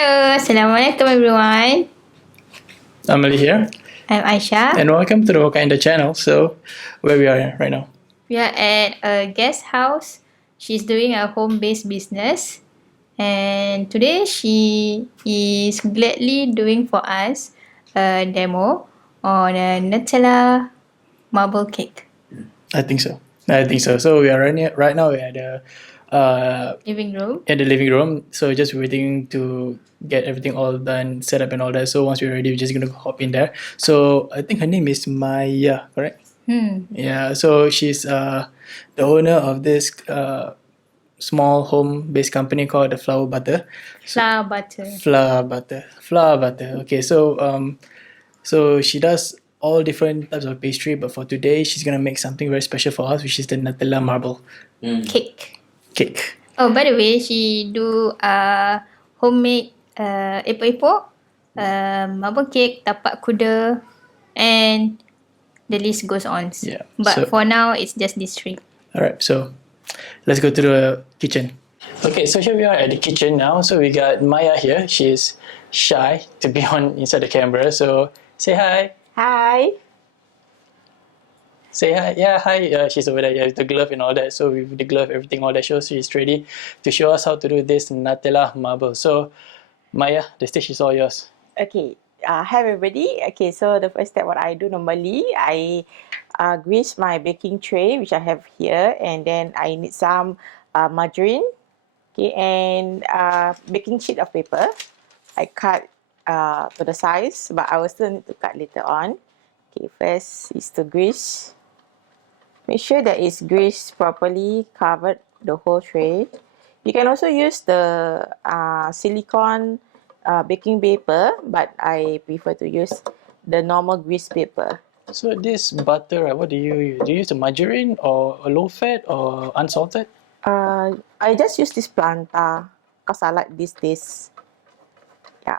Hello, Assalamualaikum everyone. I'm Ali here, I'm Aisyah. and welcome to the Wakanda channel. So, where we are right now. We are at a guest house. She's doing a home-based business. And today she is gladly doing for us a demo on a Nutella marble cake. I think so. So we are right now. We're at the Living room. in the living room. So just waiting to get everything all done, set up and all that. So once we're ready, we're just gonna hop in there. So I think her name is Maiah, correct? Yeah. So she's the owner of this small home-based company called TheFlourButter. TheFlourButter. TheFlourButter. Okay. So she does all different types of pastry, but for today she's gonna make something very special for us, which is the Nutella marble Cake. cake. Oh, by the way, she do homemade epok-epok, marble cake, tapak kuda, and the list goes on. Yeah, But so- for now, it's just these three. All right, so let's go to the kitchen. Okay, so here we are at the kitchen now. So we got Maiah here. She's shy to be on inside the camera. So say hi. Hi. Say hi. Yeah, hi. She's over there. Yeah, with the glove and all that. So with the glove, everything, all that. So she's ready to show us how to do this Nutella marble. So Maiah, the stage is all yours. Okay. Hi everybody. Okay, so the first step what I do normally, I grease my baking tray which I have here, and then I need some margarine. Okay, and baking sheet of paper. I cut to the size, but I will still need to cut later on. Okay, first is to grease. Make sure that it's greased properly, covered the whole tray. You can also use the silicone baking paper, but I prefer to use the normal grease paper. So this butter, right, what do you use? Do you use the margarine or a low fat or unsalted? I just use this planta because I like this taste. Yeah.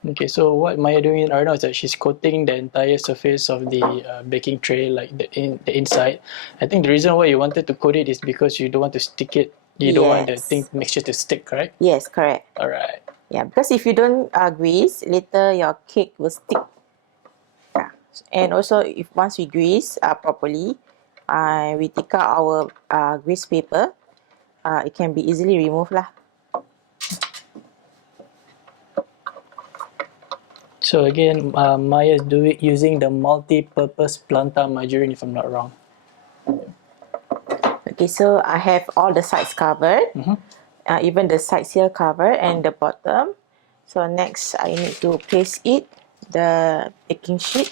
Okay, so what Maiah doing right now is that she's coating the entire surface of the baking tray, like the inside. I think the reason why you wanted to coat it is because you don't want to stick it. You don't want the Yes. mixture to stick, correct? Yes, correct. All right. Yeah, because if you don't grease, later your cake will stick. Yeah. And also, if once we grease properly, we take out our grease paper, it can be easily removed lah. So again, Maiah is using the multi-purpose planta margarine, if I'm not wrong. Okay, so I have all the sides covered, even the sides here covered and the bottom. So next, I need to place it, the baking sheet.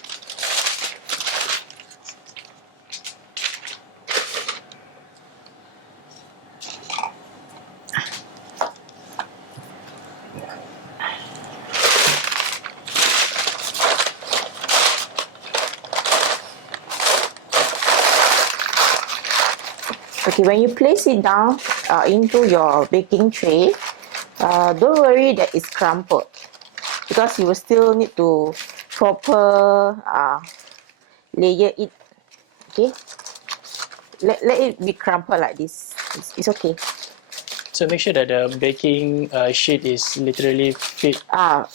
Okay, when you place it down into your baking tray, don't worry that it's crumpled, because you will still need to proper layer it. Okay, let it be crumpled like this. It's okay. So make sure that the baking sheet is literally fit.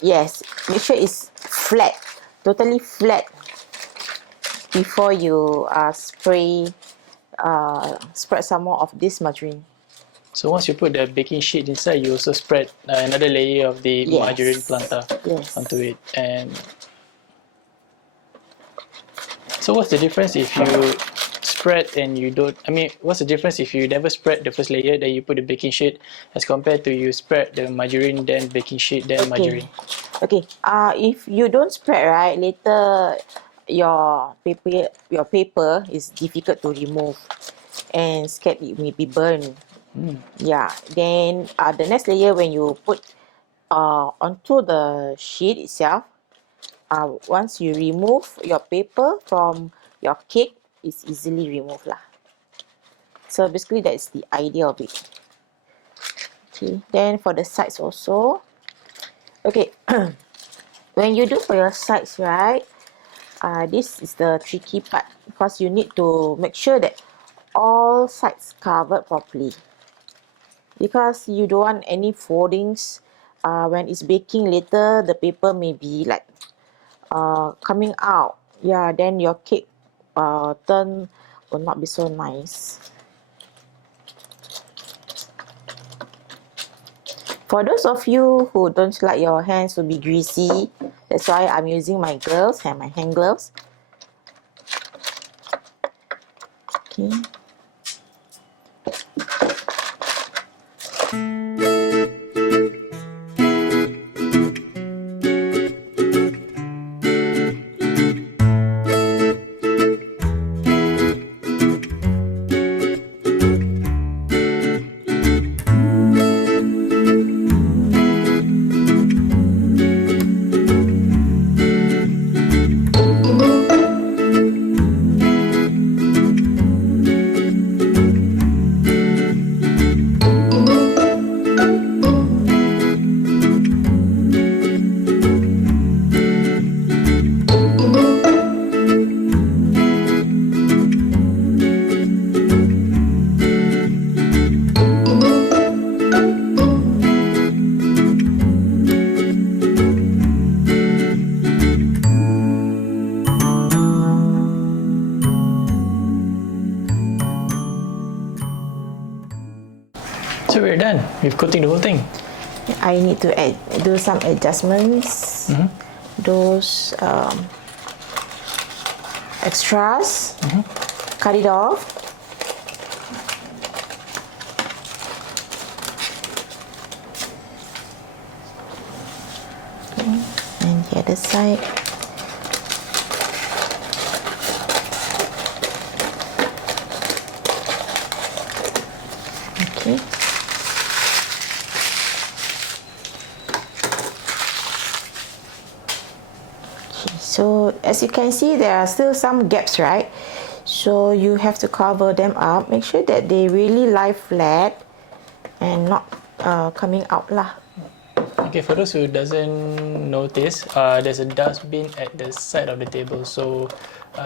Yes, make sure it's flat, totally flat, before you spread some more of this margarine. So once you put the baking sheet inside, you also spread another layer of the Yes. margarine planta Yes. onto it. And so what's the difference if you spread and you don't, what's the difference if you never spread the first layer, then you put the baking sheet, as compared to you spread the margarine, then baking sheet, then margarine? Okay. If you don't spread right, later your paper is difficult to remove, and scared it may be burned. Yeah. Then the next layer, when you put onto the sheet itself, once you remove your paper from your cake, it's easily removed lah. So basically that's the idea of it. Okay, then for the sides also. Okay, when you do for your sides, right, this is the tricky part, because you need to make sure that all sides covered properly. because you don't want any foldings. When it's baking later, the paper may be like coming out. Yeah, then your cake turn will not be so nice. For those of you who don't like your hands to be greasy, that's why I'm using my gloves and my hand gloves. Okay. So we're done. We've coating the whole thing. I need to do some adjustments. Those extras, cut it off. Okay. And the other side. Okay. So as you can see, there are still some gaps, right? So you have to cover them up. Make sure that they really lie flat and not coming out lah. Okay, for those who doesn't notice, there's a dustbin at the side of the table, so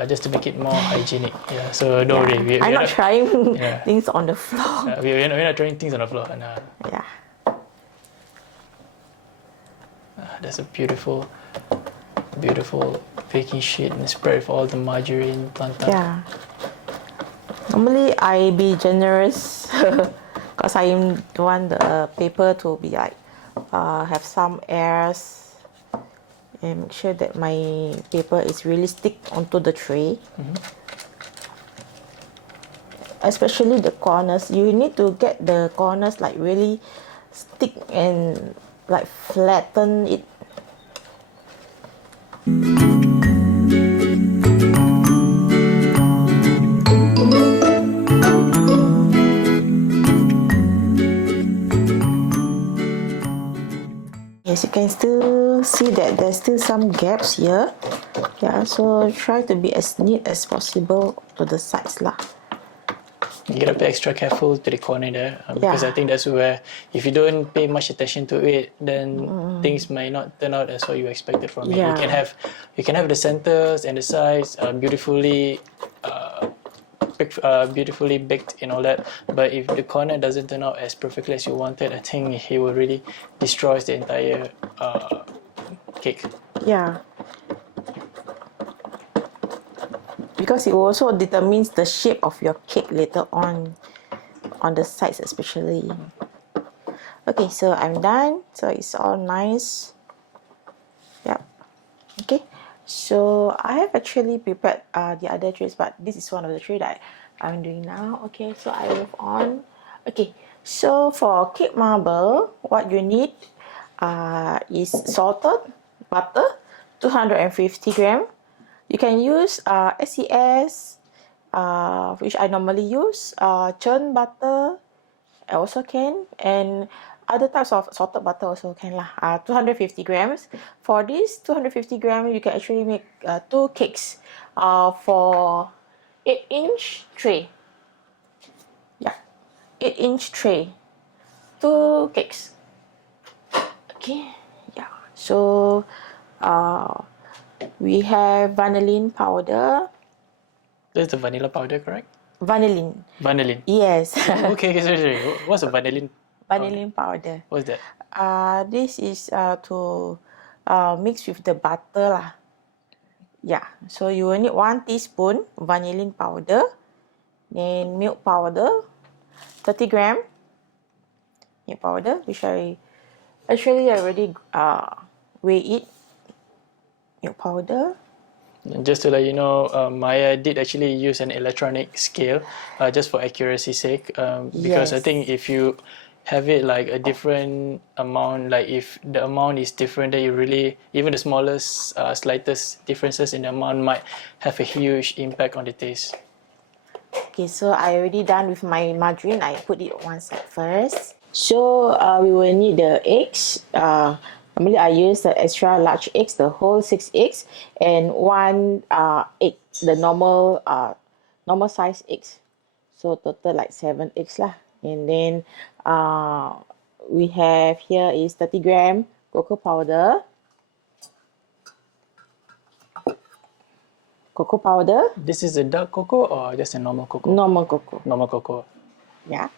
just to make it more hygienic. Yeah, so don't worry. I'm not trying yeah. things on the floor. We're not throwing things on the floor. No. Yeah. That's a beautiful baking sheet and spread with all the margarine plantain. Yeah. Normally I be generous because I want the paper to be like have some airs and make sure that my paper is really stick onto the tray. Especially the corners. You need to get the corners like really stick and like flatten it. Yes, you can still see that there's still some gaps here. Yeah, so try to be as neat as possible to the sides lah. You gotta be extra careful to the corner there because I think that's where, if you don't pay much attention to it, then things might not turn out as what you expected from it. You can have the centers and the sides beautifully baked and all that, but if the corner doesn't turn out as perfectly as you wanted, I think it will really destroy the entire cake. Yeah. Because it also determines the shape of your cake later on the sides especially. Okay, so I'm done. So it's all nice. Yeah. Okay. So I have actually prepared the other trays, but this is one of the trays that I'm doing now. Okay, so I move on. Okay, so for cake marble, what you need is salted butter, 250 gram. You can use SES, which I normally use, churn butter also can, and other types of salted butter also can lah. 250 grams. For this 250 grams, you can actually make 2 cakes for 8-inch tray. Yeah, 8-inch tray. 2 cakes. Okay, yeah. So we have vanillin powder. That's the vanilla powder, correct? Vanillin. Vanillin. Yes. Okay, sorry. What's a vanillin? vanillin powder. What's that? This is to mix with the butter lah. Yeah, so you will need 1 teaspoon vanillin powder, then milk powder, 30 gram milk powder, which I already weigh it. Milk powder. Just to let you know, Maiah did actually use an electronic scale just for accuracy's sake, because I Yes. think if you have it like a different amount, like if the amount is different, then you really, even the smallest, slightest differences in the amount might have a huge impact on the taste. Okay, so I already done with my margarine. I put it one side first. So we will need the eggs. Normally I use the extra large eggs, the whole 6 eggs, and 1 egg, the normal size eggs. So total like 7 eggs lah. And then we have here is 30 gram cocoa powder. Cocoa powder. This is a dark cocoa or just a normal cocoa? Normal cocoa. Normal cocoa. Yeah.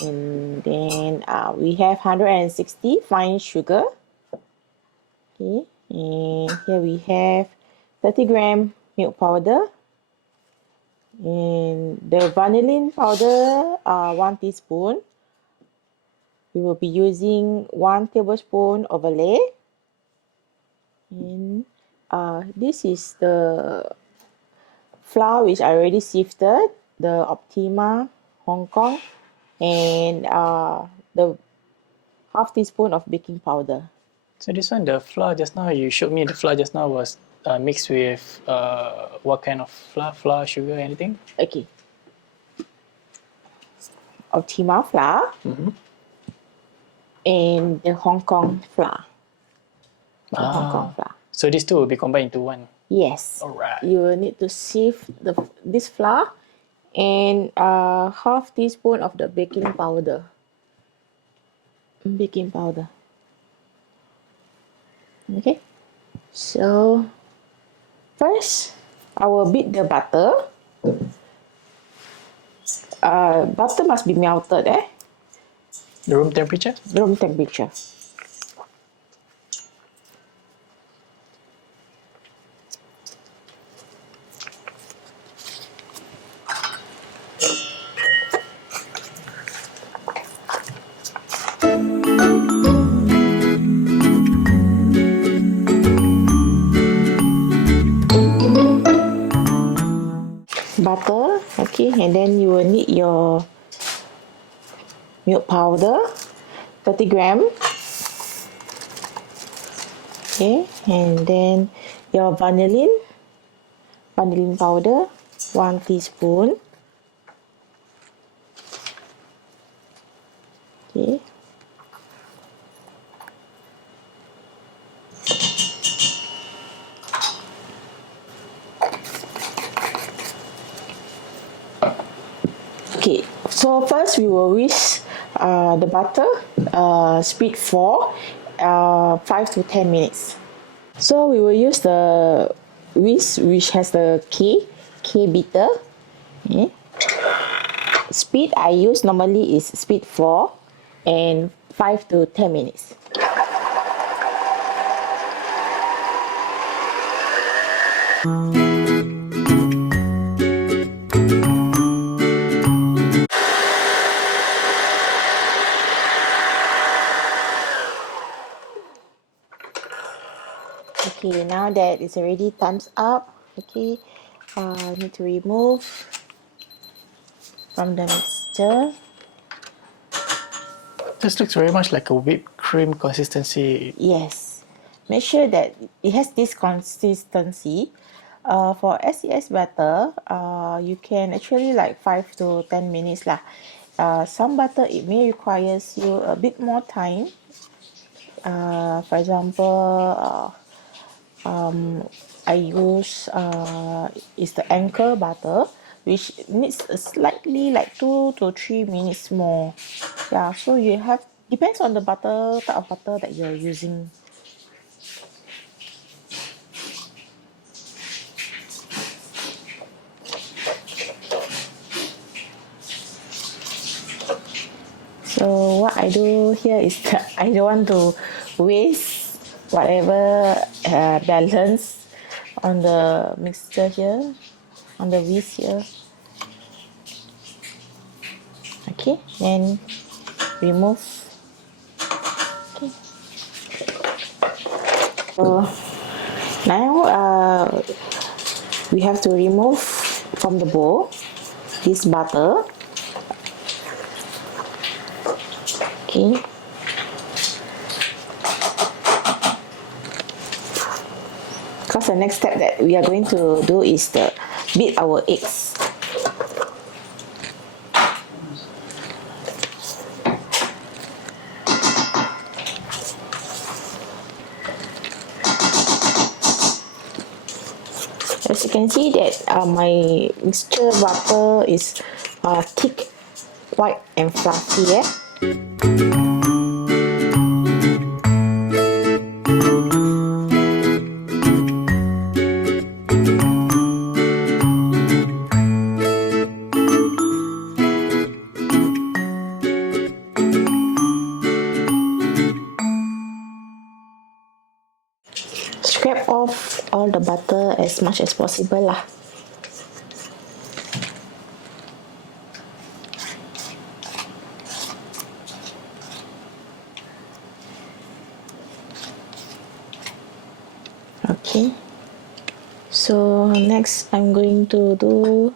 And then we have 160 fine sugar. Okay. And here we have 30 gram milk powder. And the vanillin powder, 1 teaspoon. We will be using 1 tablespoon overlay. And this is the flour which I already sifted, the Optima Hong Kong, and the half teaspoon of baking powder. So this one, the flour just now, you showed me the flour just now was mixed with what kind of flour? Flour, sugar, anything? Okay. Optima flour and the Hong Kong flour. The Hong Kong flour. So these two will be combined into one? Yes. Alright. You will need to sieve this flour and half teaspoon of the baking powder. Baking powder. Okay. So first, I will beat the butter. Butter must be melted, The room temperature? room temperature. Butter, okay, and then you will need your milk powder, 30 gram. Okay, and then your vanillin powder, 1 teaspoon. Okay. Okay, so first we will whisk the butter, speed 4, 5 to 10 minutes. So we will use the whisk which has the K beater. Okay. Speed I use normally is speed 4 and 5 to 10 minutes. Okay, now that it's already time's up, okay, I need to remove from the mixture. This looks very much like a whipped cream consistency. Yes, make sure that it has this consistency. For SES butter, you can actually like 5 to 10 minutes lah. Some butter it may requires you a bit more time. For example, I use is the anchor butter, which needs a slightly like 2 to 3 minutes more. Yeah, so you have depends on the butter type of butter that you're using. So what I I do here is that I don't want to waste whatever balance on the mixture here, on the whisk here. Okay, then remove. Okay. So now we have to remove from the bowl this butter. Okay. Because the next step that we are going to do is to beat our eggs. As you can see that my mixture butter is thick, white and fluffy. Scrape off all the butter as much as possible lah. Okay, so next I'm going to do,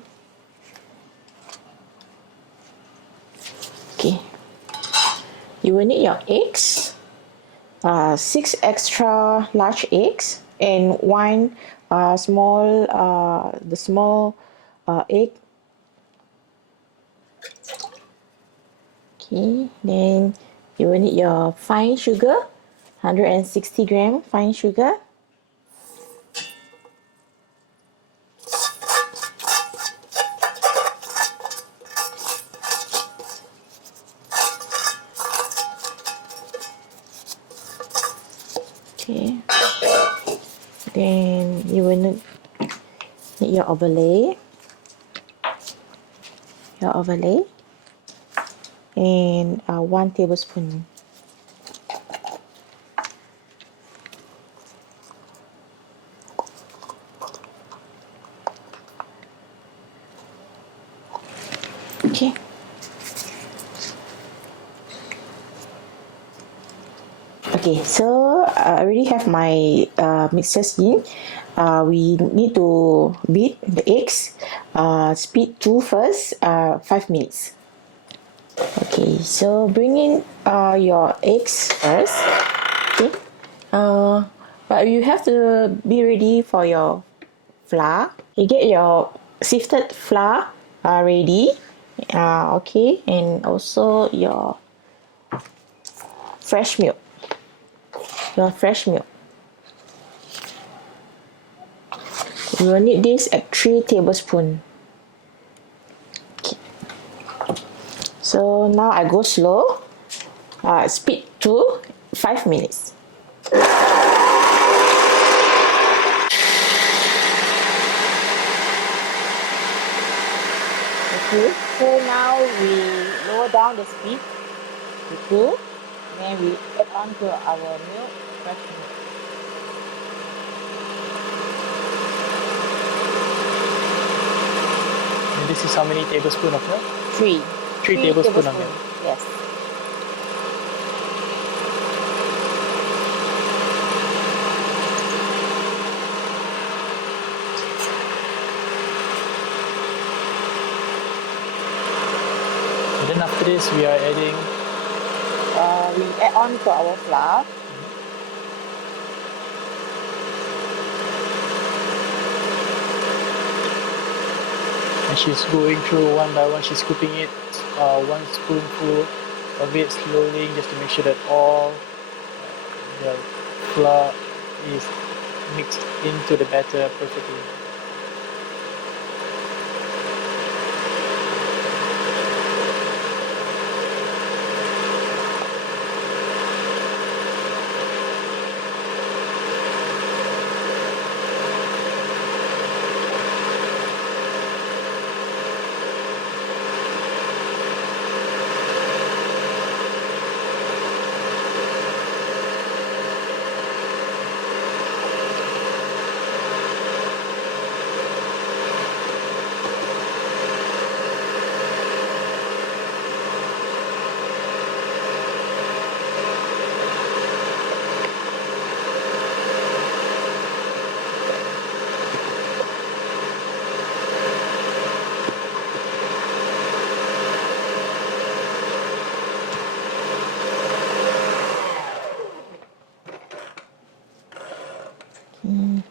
okay, you will need your eggs, 6 extra large eggs and 1 small egg. Okay, then you will need your fine sugar, 160 gram fine sugar. Okay, then you will need your overlay, and 1 tablespoon. Okay. Okay, so I already have my mixtures in. We need to beat the eggs. Speed 2 first, 5 minutes. Okay, so bring in your eggs first. Okay, but you have to be ready for your flour. You get your sifted flour ready. Okay, and also your fresh milk. You will need this at 3 tablespoons. Okay. So now I go slow. Speed to 5 minutes. Okay, so now we lower down the speed to 2. Then we add on to our milk, fresh milk. And this is how many tablespoons of milk? 3. 3 tablespoons of milk. Yes. And then after this, we are adding. We add on to our flour. And she's going through one by one. She's scooping it, 1 spoonful of it slowly, just to make sure that all the flour is mixed into the batter perfectly.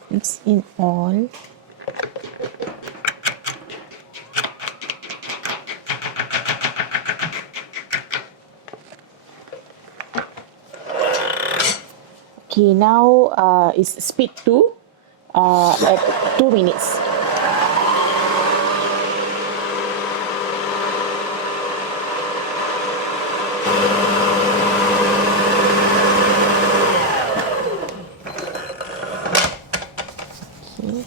Mix in all. Okay, now is speed to at 2 minutes. Okay.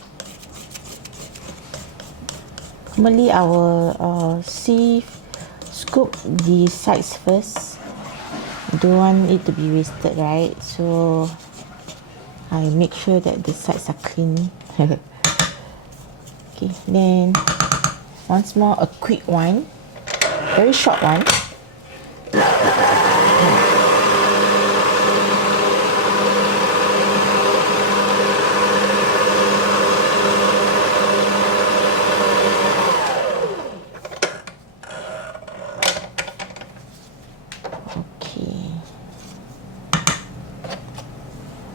Normally I will scoop the sides first. Don't want it to be wasted, right? So I make sure that the sides are clean. Okay, then once more a quick one, very short one. Okay.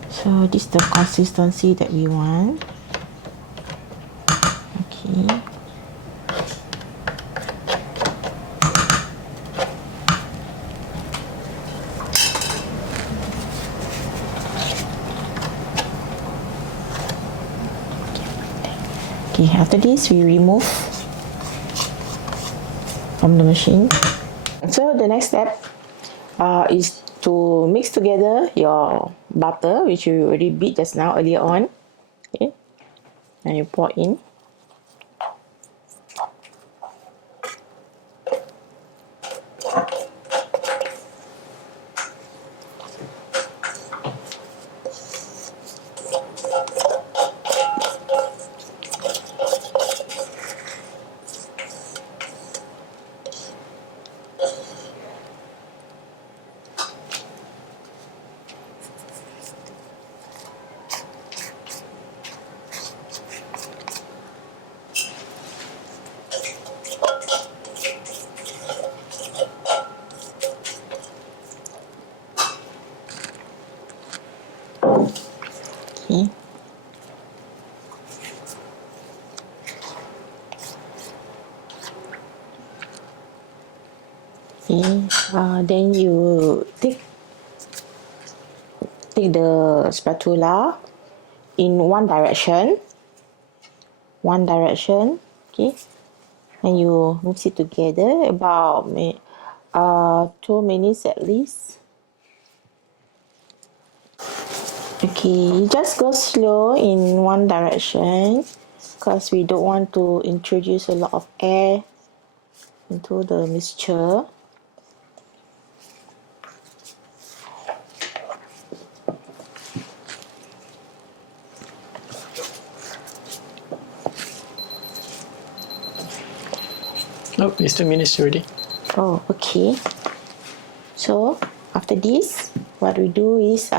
So this is the consistency that we want. Okay. Okay, after this we remove from the machine. So the next step is to mix together your butter, which you already beat just now earlier on. Okay, and you pour in. Okay. Okay. Then you take the spatula in one direction. Okay, and you mix it together about 2 minutes at least. Okay, you just go slow in one direction because we don't want to introduce a lot of air into the mixture. Oh, it's 2 minutes already. Oh, okay. So after this, what we do is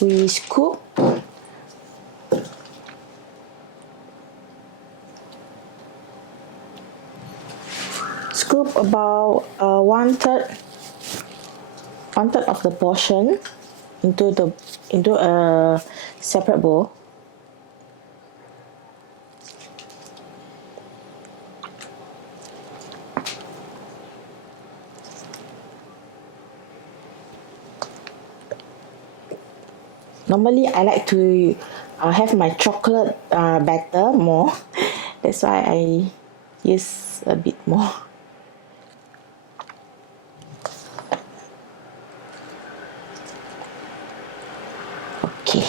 we scoop about one third of the portion into a separate bowl. Normally, I like to have my chocolate batter more. That's why I use a bit more. Okay.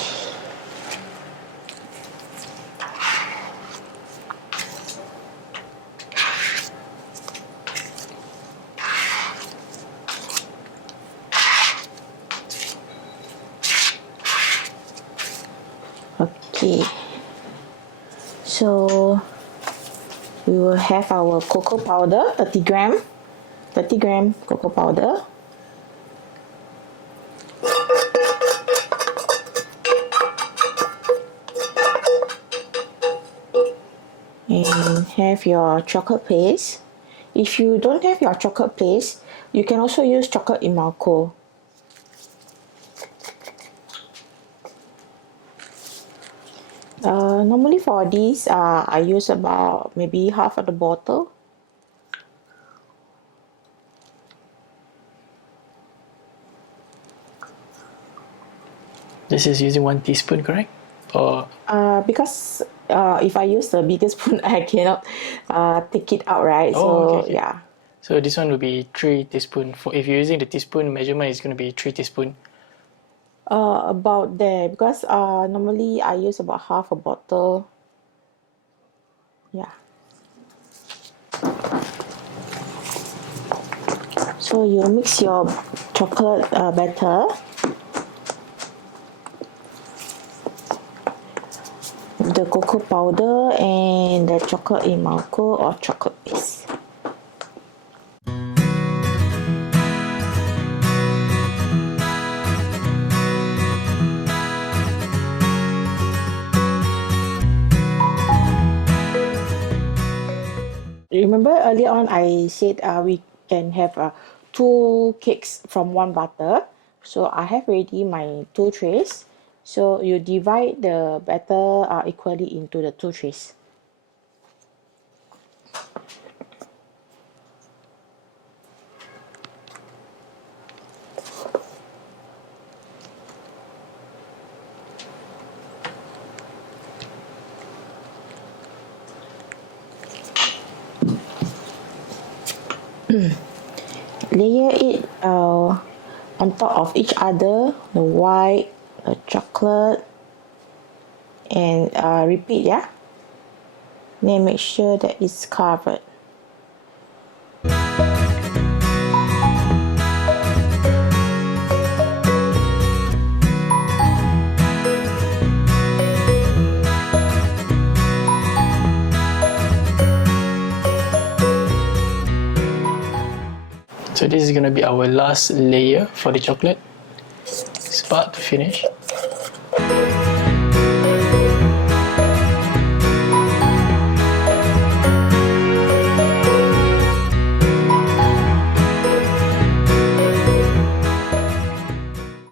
Okay. So we will have our cocoa powder, 30 gram cocoa powder. And have your chocolate paste. If you don't have your chocolate paste, you can also use chocolate Imalco. Normally for this, I use about maybe half of the bottle. This is using 1 teaspoon, correct? Or Because if I use the bigger spoon, I cannot take it out, right? oh, okay, So okay. yeah, So this one will be 3 teaspoon. For if you're using the teaspoon measurement, it's going to be 3 teaspoon. about there because normally I use about half a bottle. Yeah. So you mix your chocolate batter, the cocoa powder, and the chocolate imalco or chocolate paste. Remember earlier on I said we can have two cakes from one butter. So I have already my two trays. So you divide the batter equally into the two trays. Layer it on top of each other, the white, the chocolate, and repeat, yeah. Then make sure that it's covered. So this is going to be our last layer for the chocolate. It's about to finish.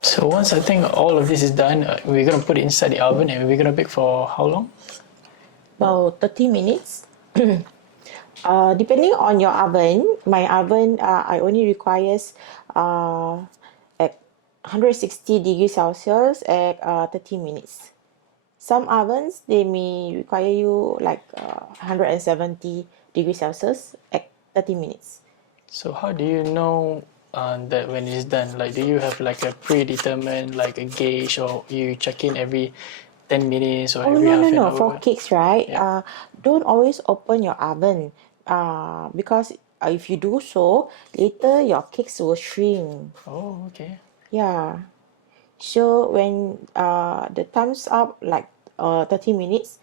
So once I think all of this is done, we're going to put it inside the oven and we're going to bake for how long? About 30 minutes. Depending on your oven, my oven I only requires at 160 degrees Celsius at 30 minutes. Some ovens they may require you like 170 degrees Celsius at 30 minutes. So how do you know that when it's done? Like, do you have like a predetermined like a gauge, or you check in every 10 minutes or Oh every no no half an no! For hour? cakes, right? Yeah. Don't always open your oven. Because if you do so, later your cakes will shrink. Oh, okay. Yeah. So when the time's up, like 30 minutes,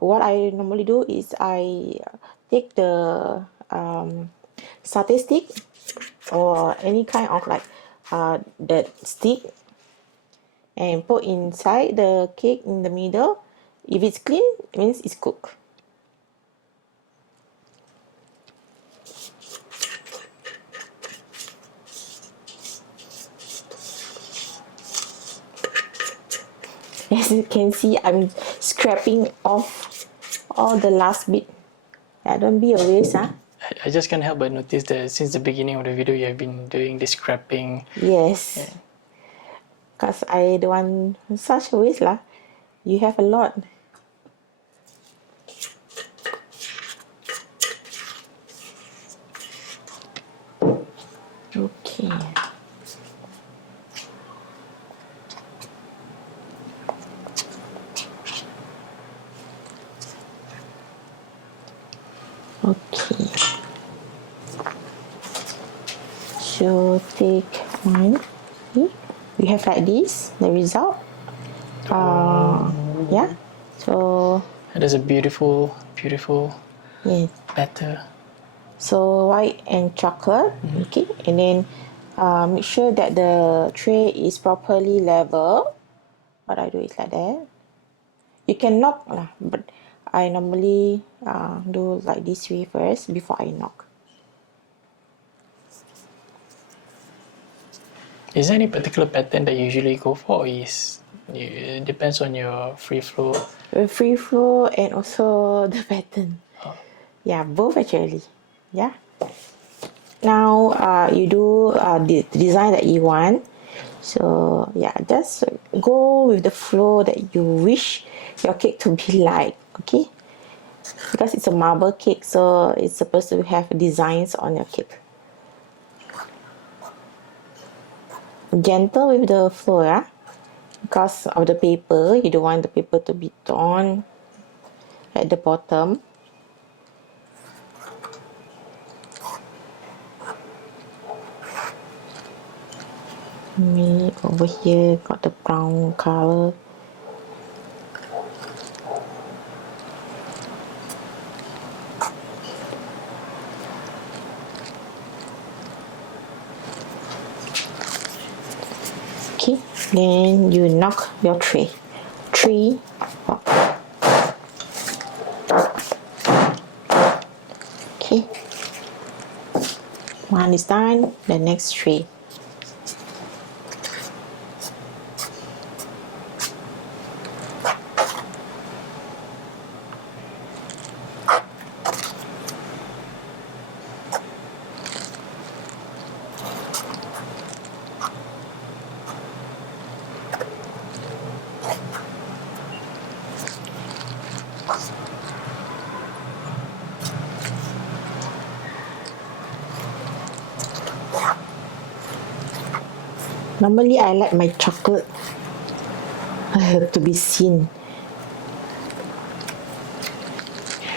what I normally do is I take the satay stick or any kind of like that stick and put inside the cake in the middle. If it's clean, it means it's cooked. As you can see, I'm scraping off all the last bit. Yeah, don't be a waste, huh? I just can't help but notice that since the beginning of the video, you have been doing this scrapping. Yes. Yeah. Cause I don't want such a waste lah. You have a lot. Okay. Okay. So take one. Okay. We have like this, the result. Yeah. So That is a beautiful, beautiful yes. batter. So white and chocolate. Okay. And then make sure that the tray is properly level. What I do is like that. You can knock lah, but I normally do like this way first before I knock. Is there any particular pattern that you usually go for, or is It depends on your free flow. Free flow and also the pattern. Yeah, both actually. Yeah. Now you do the design that you want. So yeah, just go with the flow that you wish your cake to be like. Okay, because it's a marble cake, so it's supposed to have designs on your cake. Gentle with the flow, yeah. Because of the paper, you don't want the paper to be torn at the bottom. Me over here got the brown color. Okay, then you knock your tray. 3, 4. Okay, one is done, the next 3. Normally I like my chocolate to be seen.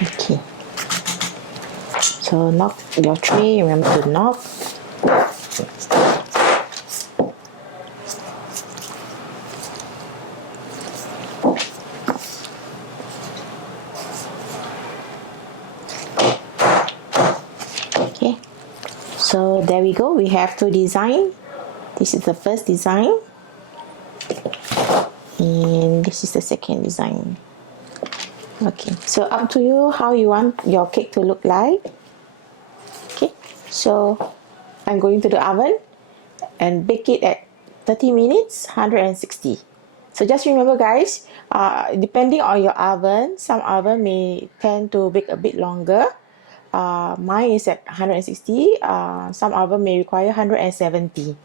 Okay. So knock your tray, remember to knock. Okay. So there we go, we have 2 designs. This is the first design. And this is the second design. Okay, so up to you how you want your cake to look like. Okay, so I'm going to the oven and bake it at 30 minutes, 160. So just remember guys, depending on your oven, some oven may tend to bake a bit longer. Mine is at 160, some oven may require 170.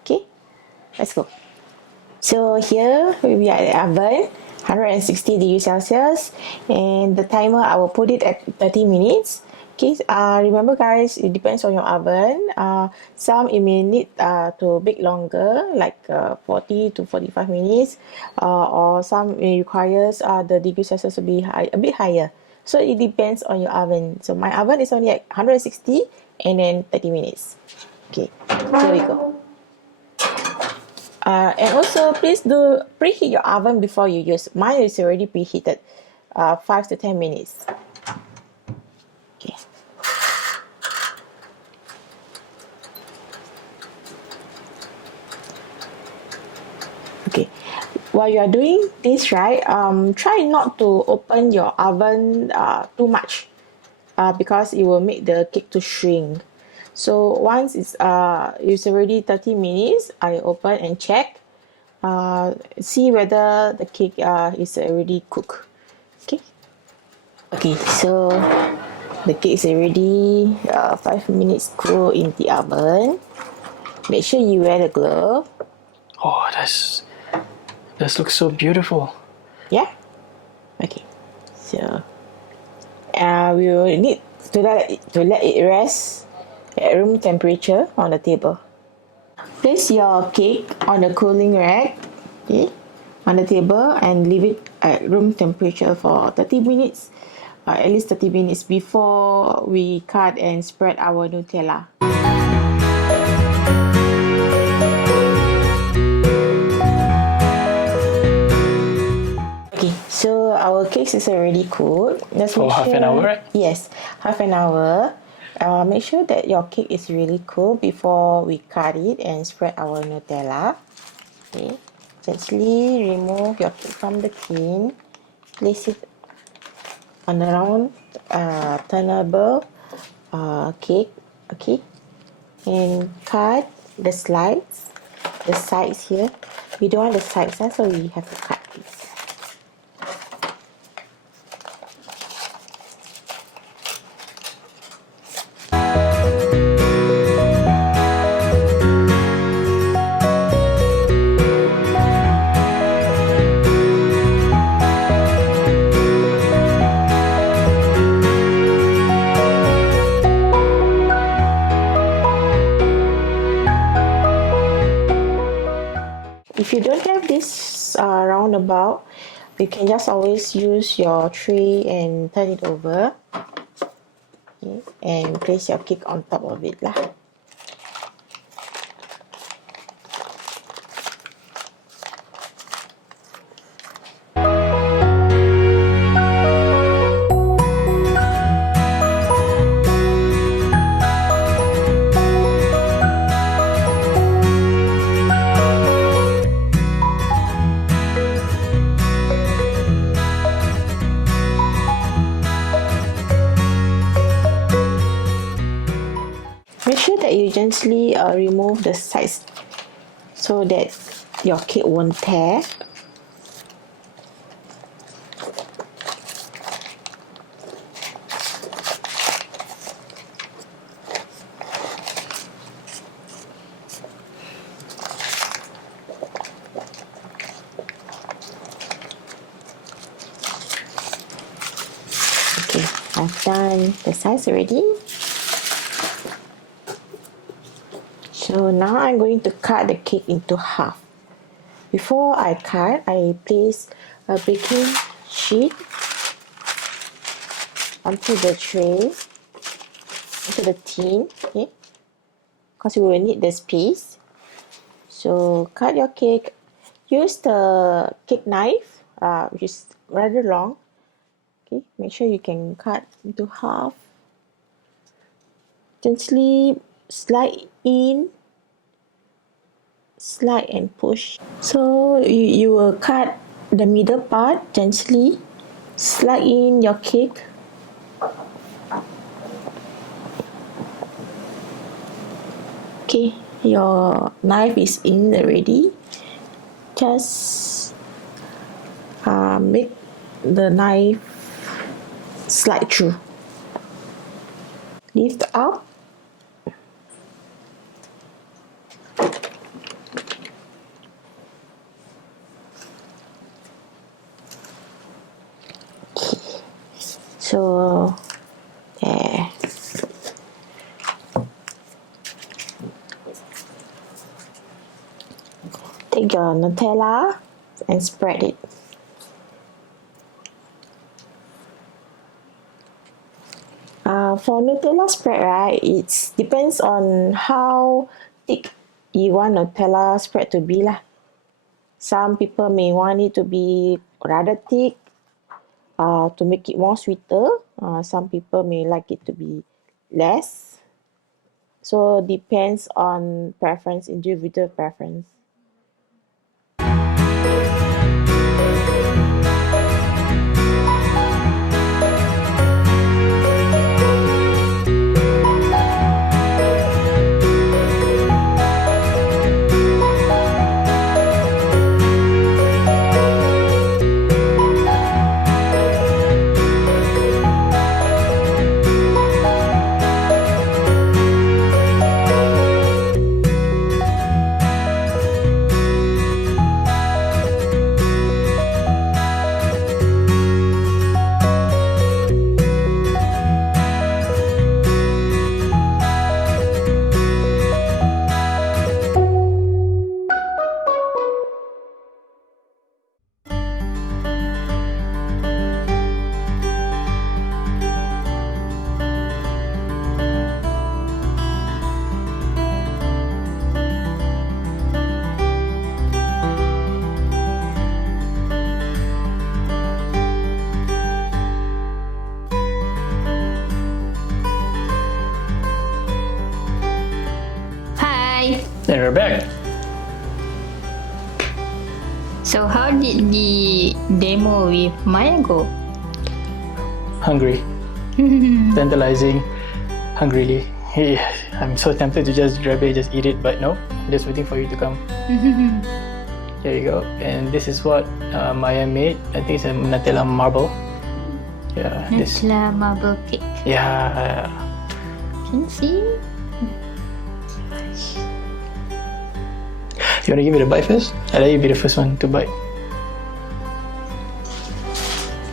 Okay, let's go. So here we are at the oven, 160 degrees Celsius, and the timer I will put it at 30 minutes. Okay, remember guys, it depends on your oven. Some it may need to bake longer, like 40 to 45 minutes, or some may requires the degree Celsius to be a bit higher. So it depends on your oven. So my oven is only at 160 and then 30 minutes. Okay, here we go. And also please do preheat your oven before you use. Mine is already preheated, 5 to 10 minutes. Okay. Okay, while you are doing this, right, try not to open your oven too much, because it will make the cake to shrink. So once it's already 30 minutes, I open and check, see whether the cake is already cooked. Okay. Okay, so the cake is already 5 minutes cool in the oven. Make sure you wear the glove. Oh, that looks so beautiful. Yeah. Okay. So we will need to let it rest at room temperature on the table. Place your cake on the cooling rack, okay, on the table, and leave it at room temperature for 30 minutes, at least 30 minutes before we cut and spread our Nutella. Okay, so our cake is already cooked. Let's For half an hour, right? Yes, half an hour. Make sure that your cake is really cool before we cut it and spread our Nutella. Okay, gently remove your cake from the tin. Place it on the round turnable cake. Okay, and cut the sides here. We don't want the sides, so we have to cut this. If you don't have this roundabout, you can just always use your tray and turn it over, okay, and place your cake on top of it lah. Make sure that you gently remove the sides so that your cake won't tear. Okay, I've done the sides already. So now I'm going to cut the cake into half. Before I cut, I place a baking sheet onto the tray, onto the tin, okay? Because we will need the space. So cut your cake. Use the cake knife, which is rather long. Okay, make sure you can cut into half. Gently slide in. Slide and push. So you will cut the middle part gently. Slide in your cake. Okay, your knife is in already. Just make the knife slide through. Lift up. So, there. Take your Nutella and spread it. For Nutella spread, right, it depends on how thick you want Nutella spread to be lah. Some people may want it to be rather thick, to make it more sweeter. Some people may like it to be less. So depends on preference, individual preference. Then we're back. So how did the demo with Maiah go? Hungry. Tantalizing. Hungrily. Hey, I'm so tempted to just grab it, just eat it, but no. I'm just waiting for you to come. Here you go. And this is what Maiah made. I think it's a Nutella marble. Yeah. Nutella marble cake. Yeah. Can you see? You want to give it a bite first? I'll let you be the first one to bite.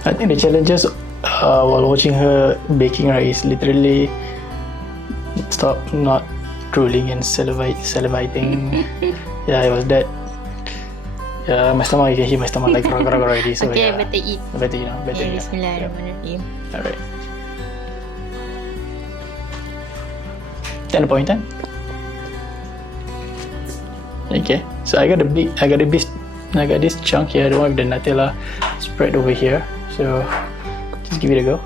I think the challenges while watching her baking, right, is literally stop not drooling and salivating. Yeah, it was that. Yeah, my stomach, you can hear my stomach like grog already. So Okay, yeah. better eat. Better eat now. Better Okay, eat now. bismillahirrahmanirrahim. Alright. 10 point 10. Okay, so I got this chunk here, the one with the Nutella spread over here. So just give it a go.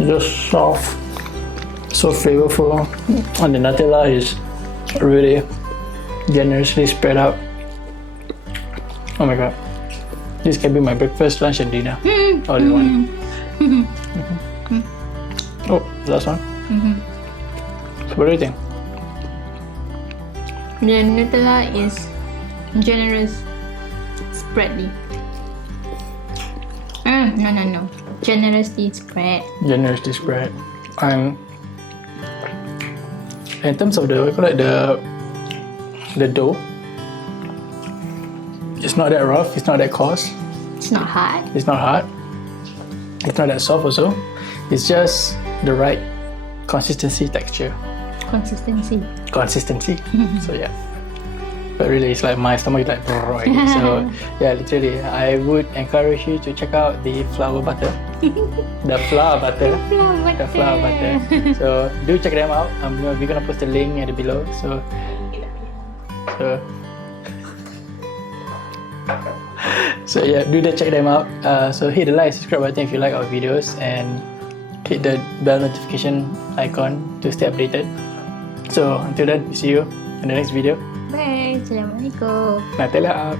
Just soft, so flavorful, and the Nutella is really generously spread out. Oh my god, this can be my breakfast, lunch, and dinner all in one. Oh, last one. So what do you think? The Nutella is generous, spready. No. Generously spread. Generously spread. And in terms of the, what you call it, the dough, it's not that rough, it's not that coarse, It's not hard. it's not hard, it's not that soft also. It's just the right consistency, texture. Consistency. So yeah. But really, it's like my stomach is like already. So yeah, literally, I would encourage you to check out the flour butter. The flour butter. The flour butter. So do check them out. We're gonna post the link at the below. So yeah, do check them out. So hit the like, subscribe button if you like our videos, and hit the bell notification icon to stay updated. So until then, we see you in the next video. Bye. Assalamualaikum. Nutella up.